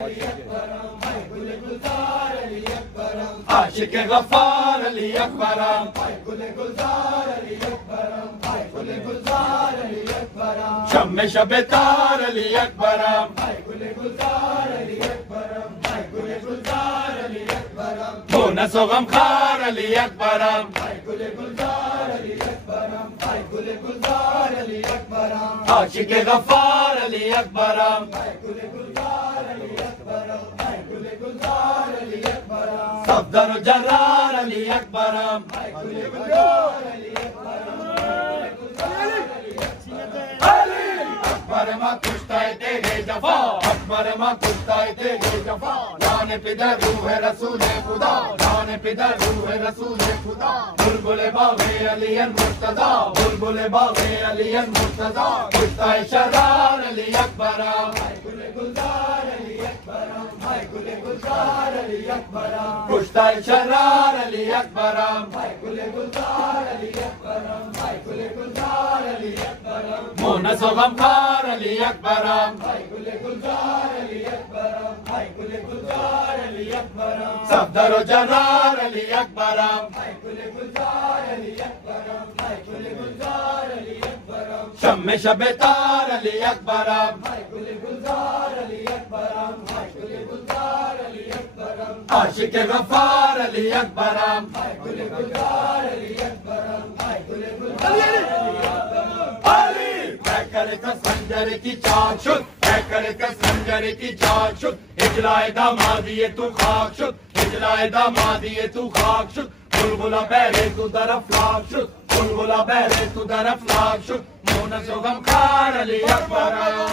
عاشق غفار علی اکبرم، شم شب تار علی اکبرم، مونس و غمخوار علی اکبرم، عاشق غفار علی اکبرم، صفدر و جرار علی اکبرم، اکبر ما کشتائے تیرے جفا، اکبر ما کشتائے تیرے جفا، جان پدر روح رسول خدا، جان پدر روح رسول خدا، بلبل باغ علی المرتضی، بلبل باغ علی المرتضی، کشتائے شرار علی اکبرم، کشتائے شرار علی اکبرم، مونس و غمخوار علی اکبرم، صفدر و جرار علی اکبرم، شم شب تار علی اکبرم، عاشق غفار علی اکبرم، کس خنجر کی چاک شد، کس خنجر کی چاک شد، اجلائے دامادی تو خاک شد، اجلائے دامادی تو خاک شد، بلبلا بہرے تو در افلاک شد، بلبلا بہرے تو در افلاک شد، مونس و غمخوار علی اکبرم.